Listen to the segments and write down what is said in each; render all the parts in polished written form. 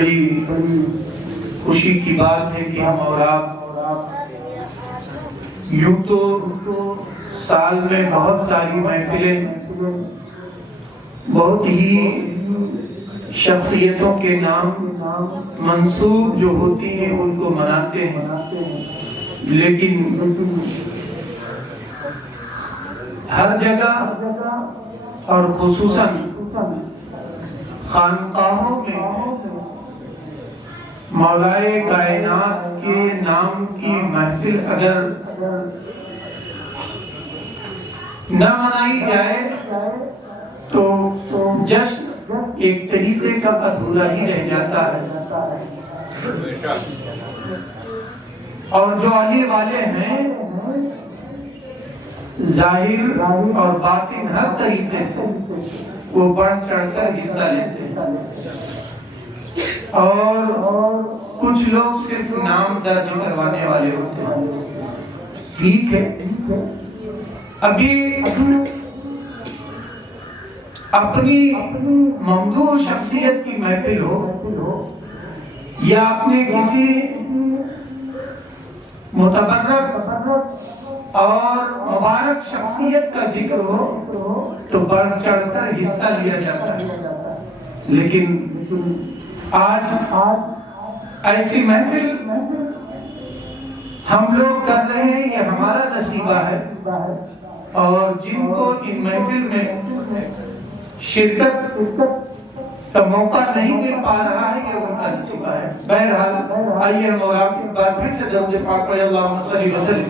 بڑی خوشی کی بات ہے کہ ہم اور آپ یوں تو سال میں بہت ساری محفلیں بہت ہی شخصیتوں کے نام منسوب جو ہوتی ہیں ان کو مناتے ہیں، لیکن ہر جگہ اور خصوصاً خانقاہوں میں مولائے کائنات کے نام کی محفل اگر نہ منائی جائے تو جشن ایک طریقے کا ادھورا ہی رہ جاتا ہے۔ اور جو علی والے ہیں ظاہر اور باطن ہر طریقے سے وہ بڑھ چڑھ کر حصہ لیتے ہیں، اور کچھ لوگ صرف نام درج کروانے والے ہوتے ہیں۔ ٹھیک ہے، ابھی اپنی ممدوح شخصیت کی محفل ہو یا اپنے کسی متبرک اور مبارک شخصیت کا ذکر ہو تو بڑھ چڑھ کر حصہ لیا جاتا ہے، لیکن آج ایسی محفل ہم لوگ کر رہے ہیں، یہ ہمارا نصیبہ ہے، اور جن کو ان محفل میں شرکت کا موقع نہیں مل پا رہا ہے یہ ان کا نصیبہ ہے۔ بہرحال آئیے مولا ایک بار پھر سے درود پاک پڑھیں، اللہم صلی وسلم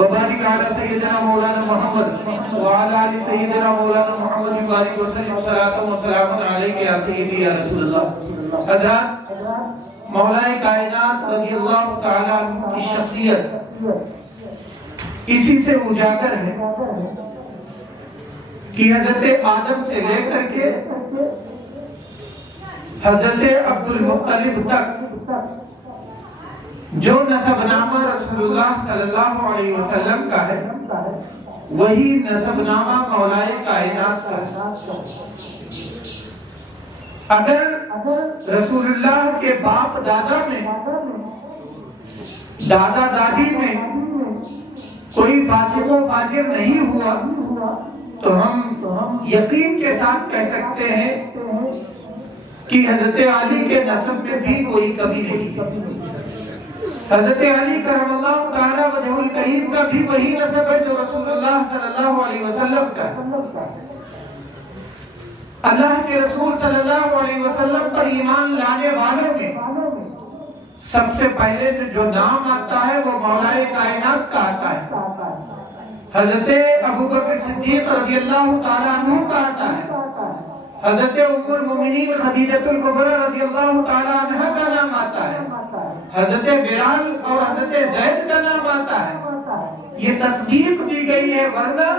وبارک علی سیدنا مولانا محمد وعلی آل سیدنا مولانا محمد وبارک وسلم صلاۃ و سلام علیک یا سیدی یا رسول اللہ۔ حضرات، مولائے کائنات رضی اللہ تعالی عنہ کی شخصیت اسی سے اجاگر ہے کہ حضرت آدم سے لے کر کے حضرت عبد المطلب تک جو نسب نامہ رسول اللہ صلی اللہ علیہ وسلم کا ہے وہی نسب نامہ مولائے کائنات کا ہے۔ اگر رسول اللہ کے باپ دادا میں، دادا دادی میں کوئی فاسق و فاجر نہیں ہوا تو ہم یقین کے ساتھ کہہ سکتے ہیں کہ حضرت علی کے نسب میں بھی کوئی کمی نہیں۔ حضرت علی کرم اللہ تعالی وجہ الکریم کا بھی وہی نسب ہے جو رسول اللہ صلی اللہ علیہ وسلم کا ہے۔ اللہ کے رسول صلی اللہ علیہ وسلم پر ایمان لانے والوں میں سب سے پہلے جو نام آتا ہے وہ مولائے کائنات کا آتا ہے، حضرت ابوبکر صدیق رضی اللہ تعالیٰ عنہ کا آتا ہے، حضرت ام المؤمنین خدیجہ الکبریٰ رضی اللہ تعالیٰ عنہ کا نام آتا ہے، حضرت بلال اور حضرت زید کا نام آتا ہے۔ یہ تطبیق دی گئی ہے، ورنہ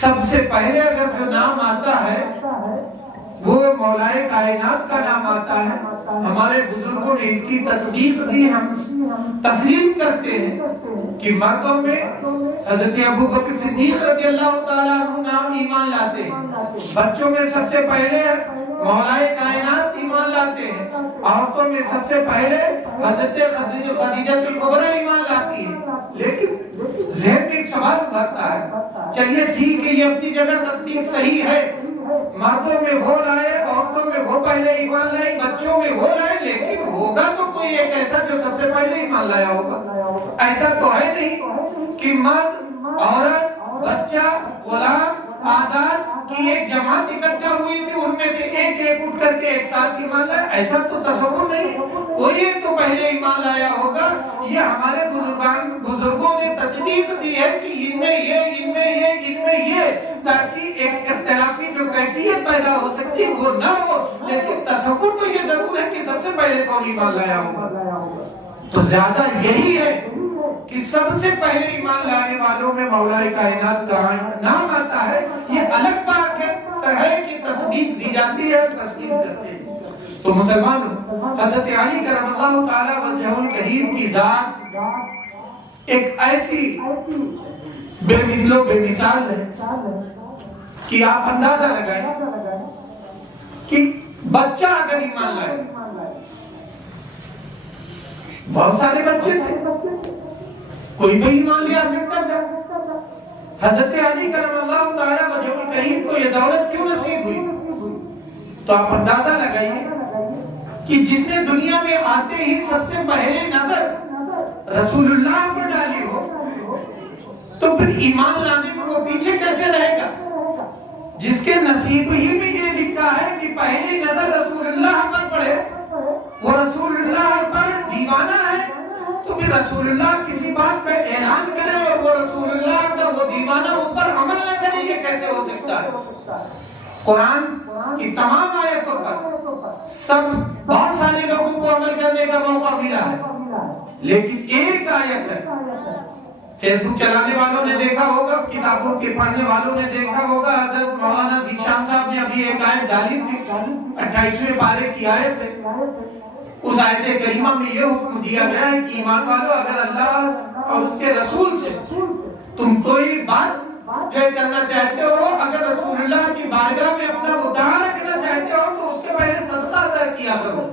سب سے پہلے اگر جو نام آتا ہے وہ مولائے کائنات کا نام آتا ہے۔ ہمارے بزرگوں نے اس کی تطبیق دی، ہم تسلیم کرتے ہیں کہ مردوں میں حضرت ابوبکر صدیق رضی اللہ تعالیٰ عنہ نام ایمان لاتے ہیں، بچوں میں سب سے پہلے مولائے کائنات ایمان لاتے ہیں، عورتوں میں سب سے پہلے حضرت خدیجہ الکبریٰ ایمان لاتی ہے۔ لیکن ذہن میں ایک سوال ابھرتا ہے، چلیے ٹھیک ہے، یہ اپنی جگہ تطبیق صحیح ہے، مردوں میں وہ لائے، عورتوں میں وہ پہلے ایمان لائے، بچوں میں وہ لائے، لیکن ہوگا تو کوئی ایک ایسا جو سب سے پہلے ایمان لایا ہوگا۔ ایسا تو ہے نہیں کہ مرد، عورت، بچہ، غلام، آزاد کی ایک جماعت اکٹھا ہوئی تھی، ان میں سے ایک اٹھ کر کے ایک ساتھ ایمان لایا، ایسا تو تصور نہیں، کوئی ایک تو پہلے ایمان لایا ہوگا۔ یہ ہمارے بزرگوں نے تطبیق دی ہے کہ ان میں یہ، ان میں یہ، ان میں یہ، تاکہ ایک اختلافی جو کیفیت پیدا ہو سکتی وہ نہ ہو، لیکن تصور تو یہ ضرور ہے کہ سب سے پہلے کون ایمان لایا ہوگا۔ تو زیادہ یہی ہے کہ سب سے پہلے ایمان لانے والوں میں مولائے کائنات کا نام آتا ہے۔ یہ الگ بات ہے کہ تطبیق دی جاتی ہے، تسلیم کرتے ہیں۔ تو مسلمانوں، حضرت علی کرم اللہ تعالی وجہ الکریم کی ذات ایک ایسی بے مثل و بے مثال ہے کہ آپ اندازہ لگائیں کہ بچہ اگر ایمان لائے، بہت سارے بچے تھے، کوئی بھی ایمان لے آ سکتا تھا۔ حضرت علی کرم اللہ تعالیٰ وجہ الکریم کو یہ دولت کیوں نصیب ہوئی؟ تو آپ اندازہ لگائیے کہ جس نے دنیا میں آتے ہی سب سے پہلے نظر رسول اللہ پر ڈالی ہو، تو پھر ایمان لانے میں وہ پیچھے کیسے رہے گا؟ جس کے نصیب ہی میں یہ لکھا ہے کہ پہلی نظر رسول اللہ پر پڑے، وہ رسول اللہ پر دیوانہ ہے، تو پھر رسول اللہ کسی بات پہ اعلان کرے اور وہ رسول اللہ کا وہ دیوانہ اوپر عمل نہ کرے، یہ کیسے ہو سکتا ہے؟ قرآن کی تمام آیتوں پر سب بہت سارے لوگوں کو عمل کرنے کا موقع ملا ہے، لیکن ایک آیت ہے، فیس بک چلانے والوں نے دیکھا ہوگا، کتابوں کے پڑھنے والوں نے دیکھا ہوگا، حضرت مولانا ذیشان صاحب نے ابھی ایک آیت ڈالی تھی، 28ویں پارے کی آیت ہے۔ اس آیت کریمہ میں یہ حکم دیا گیا ہے کہ ایمان والو، اگر اللہ اور اس کے رسول سے تم کوئی بات طے کرنا چاہتے ہو، اگر رسول اللہ کی بارگاہ میں اپنا مدعا رکھنا چاہتے ہو، تو اس کے پہلے صدقہ ادا کیا کرو۔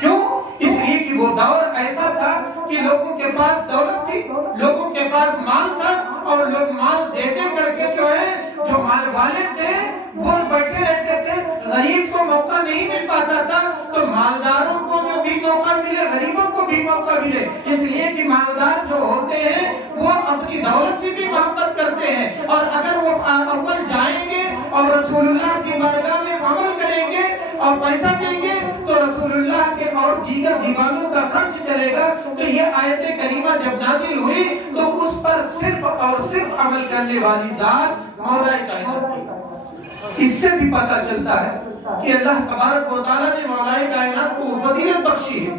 کیوں؟ اس لیے کہ وہ دور ایسا تھا کہ لوگوں کے پاس دولت تھی، لوگوں کے پاس مال تھا، اور لوگ مال دیتے کر کے جو مال والے تھے وہ بیٹھے رہتے تھے، غریب کو موقع نہیں مل پاتا تھا، تو مالداروں کو جو بھی موقع ملے، غریبوں کو بھی موقع ملے، اس لیے کہ مالدار جو ہوتے ہیں وہ اپنی دولت سے بھی محبت کرتے ہیں، اور اگر وہ اول جائیں گے اور رسول اللہ کی بارگاہ میں عمل کریں گے اور پیسہ دیں گے تو رسول اللہ کے اور دیگر دیوانوں کا خرچ چلے گا۔ تو یہ آیت کریمہ جب نازل ہوئی تو اس پر صرف اور صرف عمل کرنے والی ذات مولا کائنات کی۔ اس سے بھی پتہ چلتا ہے کہ اللہ تبارک و تعالیٰ نے مولا کائنات کو فضیلت بخشی ہے۔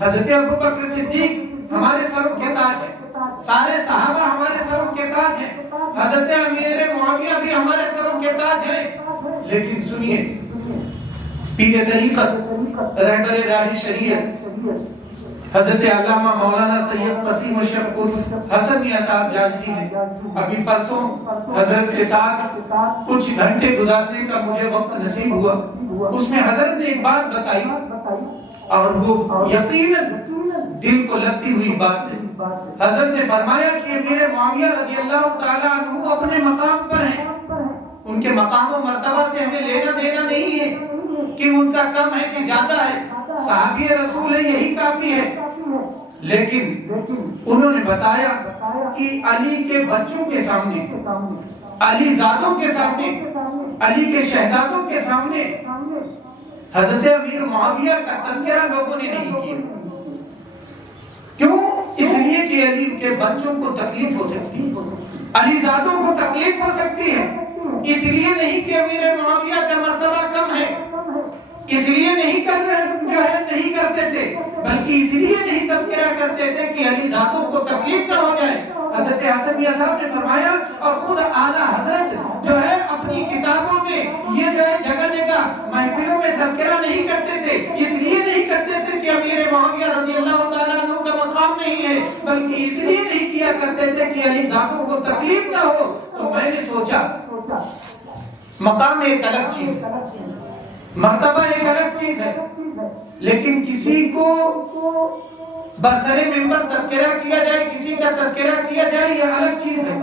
حضرت ابوبکر صدیق ہمارے سروں کے تاج ہیں، سارے صحابہ ہمارے سروں کے تاج ہیں، حضرت امیر معاویہ بھی ہمارے سروں کے تاج ہیں، لیکن سنیے، پیر طریقت، رہبر راہ شریعت حضرت علامہ مولانا سید قسیم الشرف حسن میاں صاحب جالسی نے ابھی پرسوں حضرت کے ساتھ کچھ گھنٹے گزارنے کا مجھے وقت نصیب ہوا، اس میں حضرت نے ایک بات بتائی اور وہ یقیناً دل کو لگتی ہوئی بات ہے۔ حضرت نے فرمایا کہ امیر معاویہ رضی اللہ تعالیٰ عنہ اپنے مقام پر ہیں، ان کے مقام و مرتبہ سے ہمیں لینا دینا نہیں ہے کہ ان کا کم ہے کہ زیادہ ہے، صحابی رسول ہے یہی کافی ہے، لیکن انہوں نے بتایا کہ علی کے بچوں کے سامنے، علی زادوں کے سامنے، علی کے شہزادوں کے سامنے حضرت امیر معاویہ کا تذکرہ لوگوں نے نہیں کیا۔ کیوں؟ اس لیے کہ علی کے بچوں کو تکلیف ہو سکتی ہے، علی زادوں کو تکلیف ہو سکتی ہے، اس لیے نہیں کہ امیر معاویہ کا مرتبہ کم ہے، اس لیے نہیں کرتے تھے، بلکہ اس لیے نہیں تذکرہ کرتے تھے کہ علی ذاتوں کو تکلیف نہ ہو جائے۔ حضرت حسن میاں صاحب نے فرمایا، اور خود اعلیٰ حضرت جو ہے اپنی کتابوں میں یہ جو ہے جگہ جگہ محفلوں میں تذکرہ نہیں کرتے تھے، اس لیے نہیں کرتے تھے کہ امیر معاویہ رضی اللہ تعالیٰ عنہ کا مقام نہیں ہے، بلکہ اس لیے نہیں کیا کرتے تھے کہ علی ذاتوں کو تکلیف نہ ہو۔ تو میں نے سوچا، مقام ایک الگ چیز ہے، مرتبہ ایک الگ چیز ہے، لیکن کسی کو برسر منبر تذکرہ کیا جائے، کسی کا تذکرہ کیا جائے، یہ الگ چیز ہے۔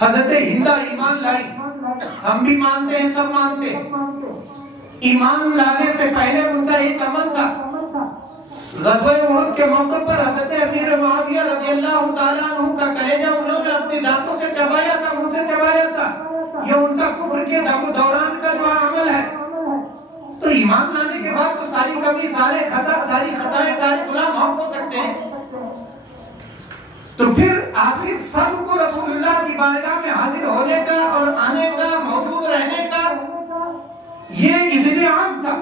حضرت ہندہ ایمان لائی، ہم بھی مانتے ہیں، سب مانتے ہیں، ایمان لانے سے پہلے ان کا ایک عمل تھا۔ غزوہ احد کے موقع پر حضرت امیر معاویہ رضی اللہ تعالیٰ عنہ کا کلیجہ انہوں نے اپنے دانتوں سے چبایا تھا، منہ سے چبایا تھا، یہ ان کا کفر کے دوران کا جو عمل ہے۔ تو ایمان لانے کے بعد تو ساری کمی، ساری خطائیں، سارے گناہ معاف ہو سکتے ہیں، تو پھر آخر سب کو رسول اللہ کی بارگاہ میں حاضر ہونے کا اور آنے کا، موجود رہنے کا یہ اذن عام تھا۔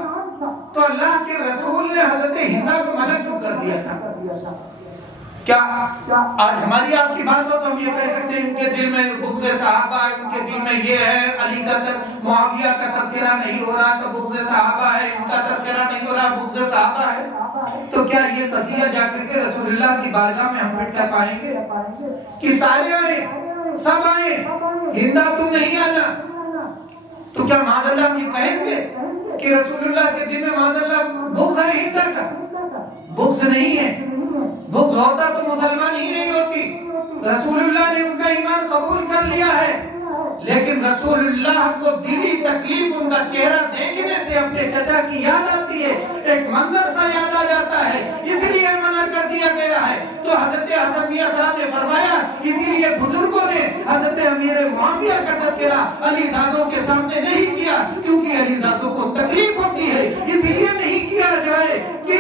تو اللہ کے رسول نے حضرت ہندہ کو منع کیوں کر دیا تھا؟ کیا آج ہماری آپ کی بات ہو تو ہم یہ کہہ سکتے ہیں ان کے دل میں بغض صحابہ ہے، ان کے دل میں یہ ہے، علی کا معاویہ کا تذکرہ نہیں ہو رہا تو بغض صحابہ ہے، ان کا تذکرہ نہیں ہو رہا بغض صحابہ ہے؟ تو کیا یہ قضیہ جا کر کے رسول اللہ کی بارگاہ میں ہم پھر پائیں گے کہ سارے آئے، سب آئے، ہندہ تم نہیں آنا؟ تو کیا معاذ اللہ ہم یہ کہیں گے کہ رسول اللہ کے دل میں معاذ اللہ بغض ہے ہندا کا؟ بغض نہیں ہے. بغض ہوتا تو مسلمان ہی نہیں ہوتی. رسول اللہ نے ان کا ایمان قبول کر لیا ہے، لیکن رسول اللہ کو دلی تکلیف ان کا چہرہ دیکھنے سے اپنے چچا کی یاد آتی ہے، ایک منظر سا یاد آ جاتا ہے، اس لیے منع کر دیا گیا ہے. تو حضرت حسن میاں صاحب نے فرمایا اسی لیے بزرگوں نے حضرت امیر معاویہ کا تذکرہ علی زادوں کے سامنے نہیں کیا، کیونکہ علی زادوں کو تکلیف ہوتی ہے. اس لیے نہیں کیا کہ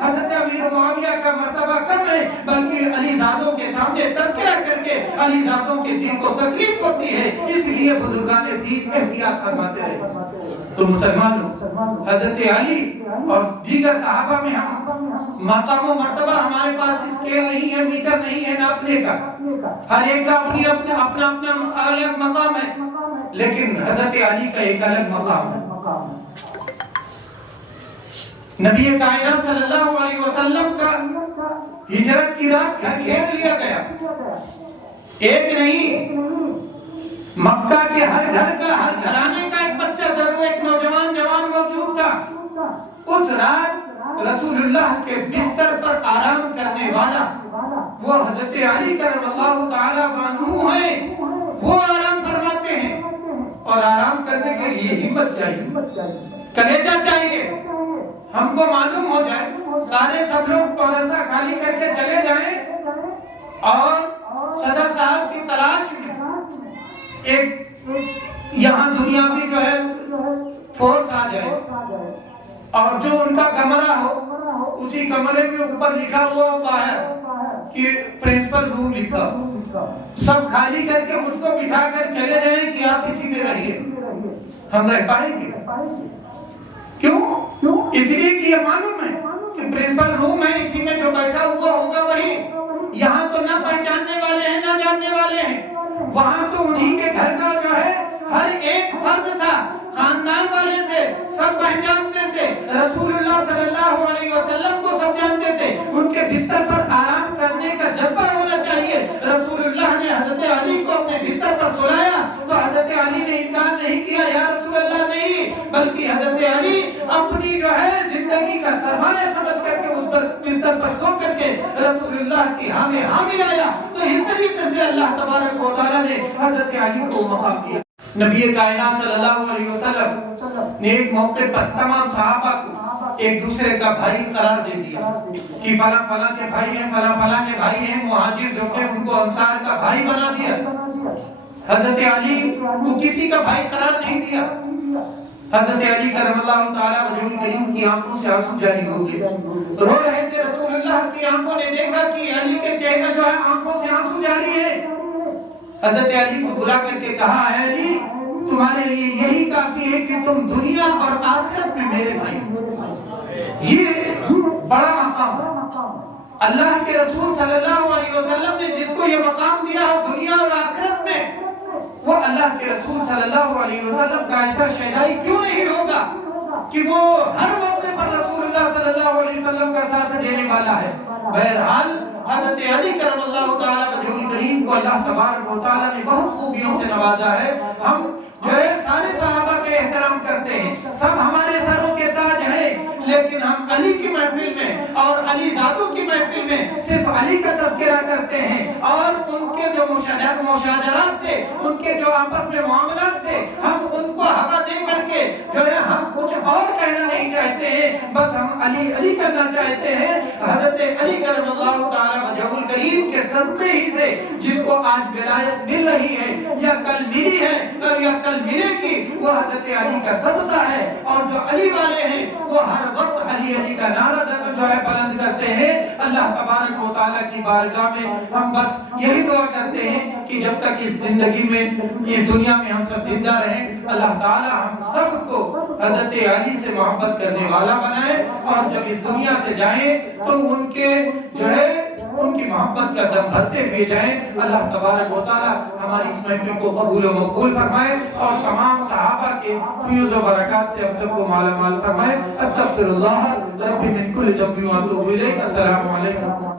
حضرت امیر معاویہ کا مرتبہ کم ہے، بلکہ علی زادوں کے سامنے تذکرہ کر کے علی زادوں کے دل کو تکلیف ہوتی ہے، اس لیے بزرگان دین احتیاط فرماتے رہے. تو مسلمانوں، حضرت علی اور دیگر صحابہ میں ہم مقام و مرتبہ ہمارے پاس اسکیل نہیں ہے، میٹر نہیں ہے ناپنے کا، ہر ایک کا اپنا الگ مقام ہے، لیکن حضرت علی کا ایک الگ مقام ہے. نبی کائنات صلی اللہ علیہ وسلم کا ہجرت کی رات گھر گھیر لیا گیا. ایک نہیں، مکہ کے ہر گھر کا، ہر گھرانے کا ایک بچہ ضرور، ایک نوجوان جوان موجود تھا. اس رات رسول اللہ کے بستر پر آرام کرنے والا وہ حضرت علی کرم اللہ تعالی عنہ ہیں. وہ آرام فرماتے ہیں، اور آرام کرنے کے لیے ہمت چاہیے، کلیجہ چاہیے. ہم کو معلوم ہو جائے، سارے سب لوگ مدرسہ خالی کر کے چلے جائیں اور صدر صاحب کی تلاش میں ایک یہاں دنیاوی جو ہے فورس آ جائے، اور جو ان کا کمرہ ہو اسی کمرے میں اوپر لکھا ہوا باہر کہ پرنسپل روم لکھا، سب خالی کر کے مجھ کو بٹھا کر چلے جائیں کہ آپ اسی میں رہیے، ہم رہ پائیں گے؟ کیوں؟ اس لیے کہ یہ معلوم ہے کہ پرنسپل روم ہے، اسی میں جو بیٹھا ہوا ہوگا وہی. یہاں تو نہ پہچاننے والے ہیں نہ جاننے والے ہیں، وہاں تو انہی کے گھر کا جو ہے ہر ایک فرد تھا، خاندان والے تھے، سب پہچانتے تھے. رسول اللہ صلی اللہ علیہ وسلم کو سب جانتے تھے. ان کے بستر پر آرام کرنے کا جذبہ ہونا چاہیے. رسول اللہ نے حضرت علی کو اپنے بستر پر سلایا تو حضرت علی نے انکار نہیں کیا، یا رسول اللہ نہیں، بلکہ حضرت علی اپنی جو ہے زندگی کا سرمایہ سمجھ کر کے اس پر بستر پر سو کر کے رسول اللہ کی ہاں میں ملایا. تو اس طریقے سے اللہ تبارک و تعالی نے حضرت علی کو مقام دیا. نبی کائنات صلی اللہ علیہ وسلم نے ایک موقع پر تمام صحابہ کو ایک دوسرے کا بھائی قرار دے دیا کہ فلاں فلاں کے بھائی ہیں، فلاں فلاں کے بھائی ہیں. مہاجر جو تھے ان کو انصار کا بھائی بنا دیا. حضرت علی کو کسی کا بھائی قرار نہیں دیا. حضرت علی کرم اللہ تعالی وجہ کریم کی آنکھوں سے آنسو جاری ہو گئے، رو رہے تھے. رسول اللہ کی آنکھوں نے دیکھا کہ علی کے چہرے جو ہے آنکھوں سے آنسو جاری ہے. حضرت علی کو بلا کر کے کہا، اے علی تمہارے لیے یہی کافی ہے کہ تم دنیا اور آخرت میں میرے بھائی. یہ بڑا مقام ہے. اللہ کے رسول صلی اللہ علیہ وسلم نے جس کو یہ مقام دیا ہے دنیا اور آخرت میں، وہ اللہ کے رسول صلی اللہ علیہ وسلم کا ایسا شہدائی کیوں نہیں ہوگا کہ وہ ہر موقع پر رسول اللہ صلی اللہ علیہ وسلم کا ساتھ دینے والا ہے. بہرحال حضرت علی کرم اللہ تعالی وجہ کریم کو اللہ تبارک و تعالی نے بہت خوبیوں سے نوازا ہے. ہم جو ہے سارے صحابہ کے احترام کرتے ہیں، سب ہمارے سروں کے تاج ہیں، لیکن ہم علی کی محفل میں اور علی زادوں کی محفل میں صرف علی کا تذکرہ کرتے ہیں، اور ان کے جو مشاجرات تھے، ان کے جو آپس میں معاملات تھے، ہم ان کو ہوا دے کر کے جو ہے ہم کچھ اور کہنا نہیں چاہتے ہیں، بس ہم علی علی کرنا چاہتے ہیں. حضرت علی کرم اللہ تعالی وجہ الکریم کے صدقے ہی سے جس کو آج ولایت مل رہی ہے یا کل ملی ہے یا کل ملے گی، وہ حضرت علی کا صدقہ ہے. اور جو علی والے ہیں وہ ہر وقت علی علی کا نعرہ جو ہے بلند کرتے ہیں. اللہ تبارک و تعالیٰ کی بارگاہ میں ہم بس یہی دعا کرتے ہیں کہ جب تک اس زندگی میں اس دنیا میں ہم سب زندہ رہیں، اللہ تعالیٰ ہم سب کو حضرت علی سے محبت کرنے والا بنائے، اور جب اس دنیا سے جائیں تو ان کے جو ہے ان کی محبت کا دم بھرتے ہوئے جائیں. اللہ تبارک و تعالیٰ ہماری اس محفل کو قبول و مقبول فرمائے، اور تمام صحابہ کے فیوز و برکات سے ہم سب کو مالا مال فرمائے. استغفر اللہ رب من کل ذنب و اتوب الیہ. السلام علیکم.